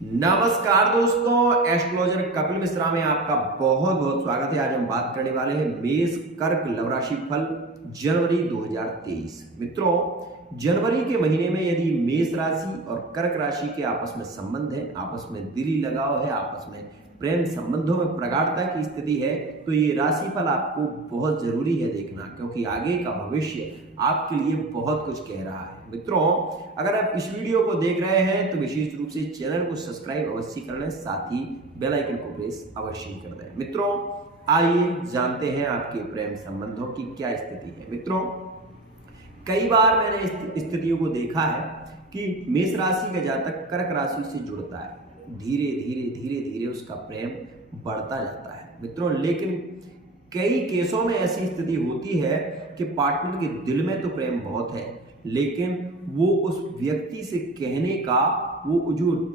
नमस्कार दोस्तों, एस्ट्रोलॉजर कपिल मिश्रा में आपका बहुत बहुत स्वागत है। आज हम बात करने वाले हैं मेष कर्क लव राशि फल जनवरी 2023। मित्रों, जनवरी के महीने में यदि मेष राशि और कर्क राशि के आपस में संबंध है, आपस में दिली लगाव है, आपस में प्रेम संबंधों में प्रगाढ़ता की स्थिति है, तो ये राशिफल आपको बहुत जरूरी है देखना, क्योंकि आगे का भविष्य आपके लिए बहुत कुछ कह रहा है। मित्रों, अगर आप इस वीडियो को देख रहे हैं तो विशेष रूप से चैनल को सब्सक्राइब अवश्य कर लें, साथ ही बेल आइकन को प्रेस अवश्य कर दें। मित्रों, आइए जानते हैं आपके प्रेम संबंधों की क्या स्थिति है। मित्रों, कई बार मैंने इस स्थितियों को देखा है कि मेष राशि का जातक कर्क राशि से जुड़ता है, धीरे धीरे धीरे धीरे उसका प्रेम बढ़ता जाता है। मित्रों, लेकिन कई केसों में ऐसी स्थिति होती है कि पार्टनर के दिल में तो प्रेम बहुत है, लेकिन वो उस व्यक्ति से कहने का वो जो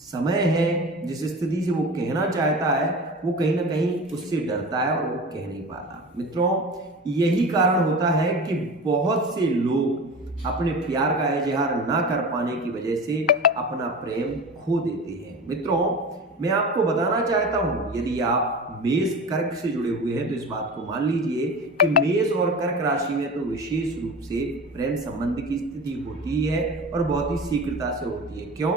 समय है, जिस स्थिति से वो कहना चाहता है, वो कहीं ना कहीं उससे डरता है और वो कह नहीं पाता। मित्रों, यही कारण होता है कि बहुत से लोग अपने प्यार का इजहार ना कर पाने की वजह से अपना प्रेम खो देते हैं। मित्रों, मैं आपको बताना चाहता हूं, यदि आप मेष कर्क से जुड़े हुए हैं तो इस बात को मान लीजिए कि मेष और कर्क राशि में तो विशेष रूप से प्रेम संबंध की स्थिति होती है और बहुत ही शीघ्रता से होती है। क्यों?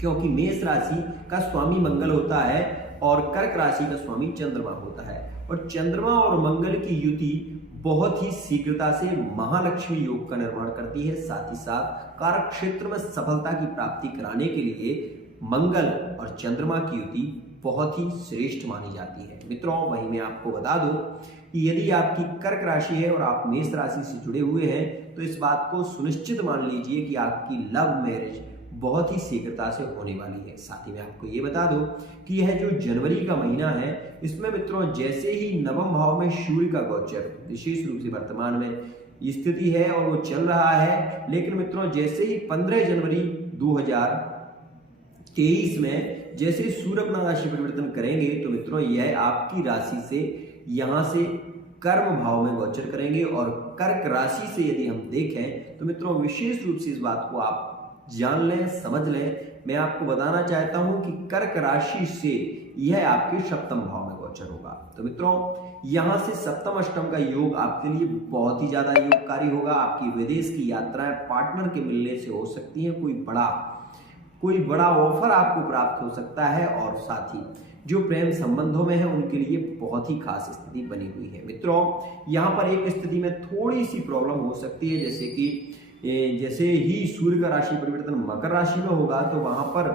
क्योंकि मेष राशि का स्वामी मंगल होता है और कर्क राशि का स्वामी चंद्रमा होता है, और चंद्रमा और मंगल की युति बहुत ही शीघ्रता से महालक्ष्मी योग का निर्माण करती है। साथ ही साथ कार्य क्षेत्र में सफलता की प्राप्ति कराने के लिए मंगल और चंद्रमा की युति बहुत ही श्रेष्ठ मानी जाती है। मित्रों, वहीं मैं आपको बता दूं कि यदि आपकी कर्क राशि है और आप मेष राशि से जुड़े हुए हैं तो इस बात को सुनिश्चित मान लीजिए कि आपकी लव मैरिज बहुत ही शीघ्रता से होने वाली है। साथ ही मैं आपको ये बता दूं कि यह जो जनवरी का महीना है, इसमें मित्रों जैसे ही नवम भाव में सूर्य का गोचर विशेष रूप से वर्तमान में स्थिति है और वो चल रहा है, लेकिन मित्रों जैसे ही 15 जनवरी 2023 में जैसे सूर्य अपना राशि परिवर्तन करेंगे तो मित्रों यह आपकी राशि से यहां से कर्म भाव में गोचर करेंगे। और कर्क राशि से यदि हम देखें तो मित्रों विशेष रूप से इस बात को आप जान लें, समझ लें। मैं आपको बताना चाहता हूं कि कर्क राशि से यह आपके सप्तम भाव में गोचर होगा। तो मित्रों, यहां से सप्तम अष्टम का योग आपके लिए बहुत ही ज्यादा योगकारी होगा। आपकी विदेश की यात्राएं पार्टनर के मिलने से हो सकती हैं, कोई बड़ा ऑफर आपको प्राप्त हो सकता है, और साथ ही जो प्रेम संबंधों में है उनके लिए बहुत ही खास स्थिति बनी हुई है। मित्रों, यहाँ पर एक स्थिति में थोड़ी सी प्रॉब्लम हो सकती है, जैसे ही सूर्य का राशि परिवर्तन मकर राशि में होगा तो वहां पर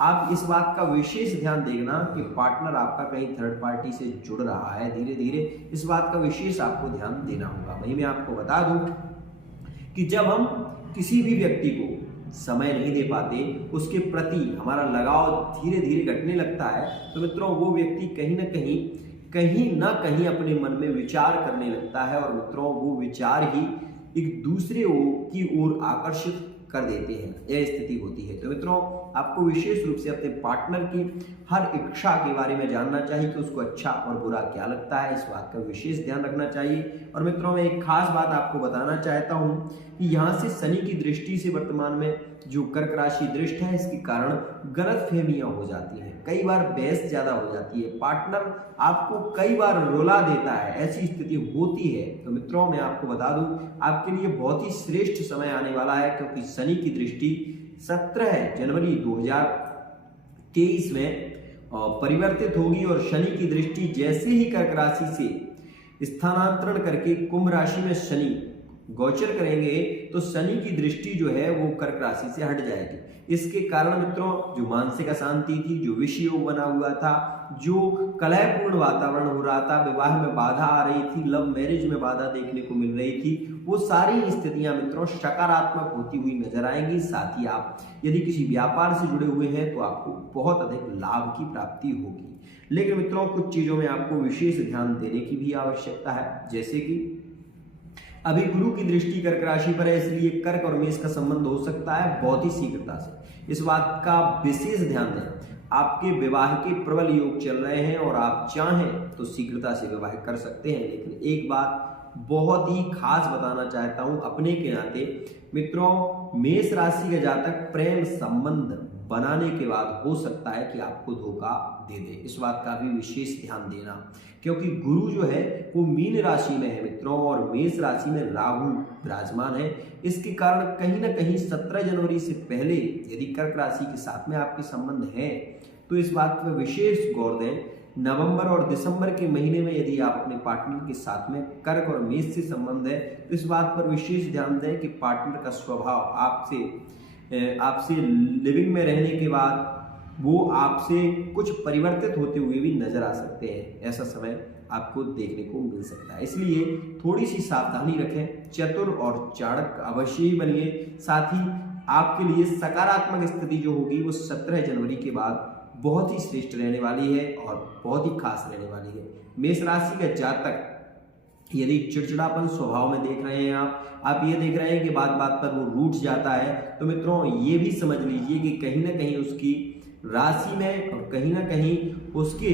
आप इस बात का विशेष ध्यान देखना कि पार्टनर आपका कहीं थर्ड पार्टी से जुड़ रहा है। धीरे धीरे इस बात का विशेष आपको ध्यान देना होगा। वहीं मैं आपको बता दूं कि जब हम किसी भी व्यक्ति को समय नहीं दे पाते, उसके प्रति हमारा लगाव धीरे धीरे घटने लगता है, तो मित्रों वो व्यक्ति कहीं ना कहीं अपने मन में विचार करने लगता है, और मित्रों वो विचार ही एक दूसरे की ओर आकर्षित कर देते हैं। यह स्थिति होती है। तो मित्रों, आपको विशेष रूप से अपने पार्टनर की हर इच्छा के बारे में जानना चाहिए कि उसको अच्छा और बुरा क्या लगता है, इस बात का विशेष ध्यान रखना चाहिए। और मित्रों, मैं एक खास बात आपको बताना चाहता हूं कि यहाँ से शनि की दृष्टि से वर्तमान में जो कर्क राशि दृष्ट है, इसके कारण गलतफहमियां हो जाती हैं, कई बार बहस ज्यादा हो जाती है, पार्टनर आपको कई बार रुला देता है, ऐसी स्थिति होती है। तो मित्रों, मैं आपको बता दूं आपके लिए बहुत ही श्रेष्ठ समय आने वाला है, क्योंकि शनि की दृष्टि 17 जनवरी 2023 में परिवर्तित होगी, और शनि की दृष्टि जैसे ही कर्क राशि से स्थानांतरण करके कुंभ राशि में शनि गोचर करेंगे तो शनि की दृष्टि जो है वो कर्क राशि से हट जाएगी। इसके कारण मित्रों जो मानसिक अशांति थी, जो विषय योग बना हुआ था, जो कलहपूर्ण वातावरण हो रहा था, विवाह में बाधा आ रही थी, लव मैरिज में बाधा देखने को मिल रही थी, वो सारी स्थितियां मित्रों सकारात्मक होती हुई नजर आएंगी। साथ ही आप यदि किसी व्यापार से जुड़े हुए हैं तो आपको बहुत अधिक लाभ की प्राप्ति होगी। लेकिन मित्रों कुछ चीजों में आपको विशेष ध्यान देने की भी आवश्यकता है, जैसे कि अभी गुरु की दृष्टि कर्क राशि पर है, इसलिए कर्क और मेष का संबंध हो सकता है बहुत ही शीघ्रता से। इस बात का विशेष ध्यान दें। आपके विवाह के प्रबल योग चल रहे हैं और आप चाहें तो शीघ्रता से विवाह कर सकते हैं, लेकिन एक बात बहुत ही खास बताना चाहता हूं अपने के नाते मित्रों, मेष राशि का जातक प्रेम संबंध बनाने के बाद हो सकता है कि आपको धोखा दे दे। इस बात का भी विशेष ध्यान देना, क्योंकि गुरु जो है वो मीन राशि में है मित्रों, और मेष राशि में राहु विराजमान है। इसके कारण कहीं ना कहीं 17 जनवरी से पहले यदि कर्क राशि के साथ में आपके संबंध हैं तो इस बात पर विशेष गौर दें। नवंबर और दिसंबर के महीने में यदि आप अपने पार्टनर के साथ में कर्क और मेष से संबंध है तो इस बात पर विशेष ध्यान दें कि पार्टनर का स्वभाव आपसे लिविंग में रहने के बाद वो आपसे कुछ परिवर्तित होते हुए भी नजर आ सकते हैं। ऐसा समय आपको देखने को मिल सकता है, इसलिए थोड़ी सी सावधानी रखें। चतुर और चाणक्य अवश्य ही बनिए। साथ ही आपके लिए सकारात्मक स्थिति जो होगी वो 17 जनवरी के बाद बहुत ही श्रेष्ठ रहने वाली है और बहुत ही खास रहने वाली है। मेष राशि का जातक यदि चिड़चिड़ापन स्वभाव में देख रहे हैं, आप ये देख रहे हैं कि बात बात पर वो रूठ जाता है, तो मित्रों ये भी समझ लीजिए कि कहीं ना कहीं उसकी राशि में और कहीं ना कहीं उसके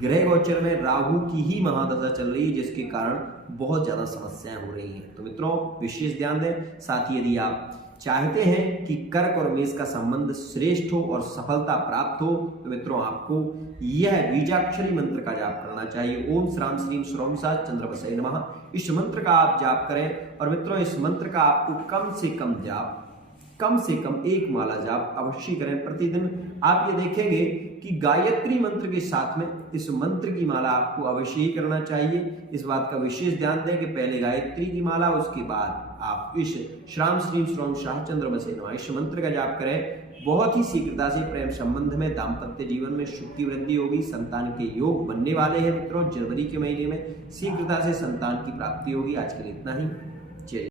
ग्रह गोचर में राहु की ही महादशा चल रही है, जिसके कारण बहुत ज्यादा समस्याएं हो रही हैं। तो मित्रों विशेष ध्यान दें। साथ ही यदि आप चाहते हैं कि कर्क और मेष का संबंध श्रेष्ठ हो और सफलता प्राप्त हो तो मित्रों आपको यह बीजाक्षरी मंत्र का जाप करना चाहिए। ओम श्राम श्रीम श्रौम सा चंद्र बसय नमः। इस मंत्र का आप जाप करें और मित्रों इस मंत्र का आपको कम से कम एक माला जाप अवश्य करें प्रतिदिन। आप ये देखेंगे कि गायत्री मंत्र के साथ में इस मंत्र की माला आपको अवश्य ही करना चाहिए। इस बात का विशेष ध्यान दें कि पहले गायत्री की माला, उसके बाद आप इस श्राम श्रीम श्रौम शाह चंद्र बसे नमः इस मंत्र का जाप करें। बहुत ही शीघ्रता से प्रेम संबंध में, दाम्पत्य जीवन में सुख की वृद्धि होगी। संतान के योग बनने वाले हैं मित्रों। जनवरी के महीने में शीघ्रता से संतान की प्राप्ति होगी। आज के लिए इतना ही। जय।